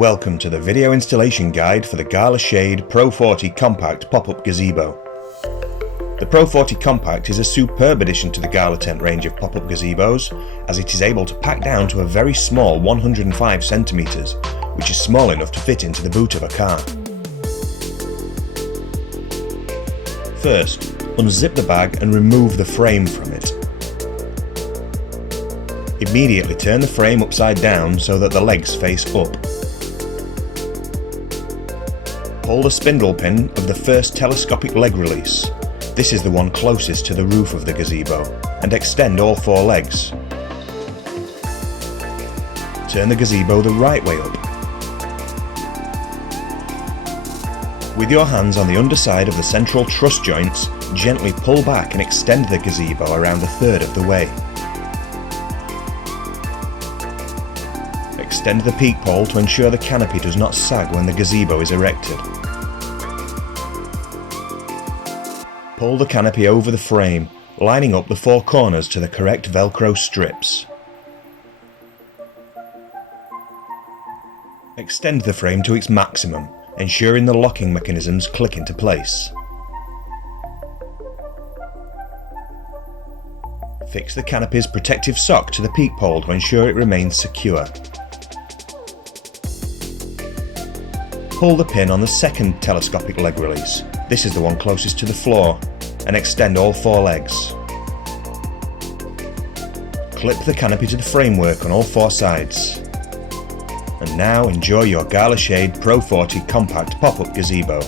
Welcome to the video installation guide for the Gala Shade Pro 40 Compact Pop-Up Gazebo. The Pro 40 Compact is a superb addition to the Gala Tent range of pop-up gazebos, as it is able to pack down to a very small 105 centimeters, which is small enough to fit into the boot of a car. First, unzip the bag and remove the frame from it. Immediately turn the frame upside down so that the legs face up. Pull the spindle pin of the first telescopic leg release. This is the one closest to the roof of the gazebo, and extend all four legs. Turn the gazebo the right way up. With your hands on the underside of the central truss joints, gently pull back and extend the gazebo around a third of the way. Extend the peak pole to ensure the canopy does not sag when the gazebo is erected. Pull the canopy over the frame, lining up the four corners to the correct Velcro strips. Extend the frame to its maximum, ensuring the locking mechanisms click into place. Fix the canopy's protective sock to the peak pole to ensure it remains secure. Pull the pin on the second telescopic leg release. This is the one closest to the floor, and extend all four legs. Clip the canopy to the framework on all four sides. And now enjoy your Gala Shade Pro 40 Compact Pop-Up Gazebo.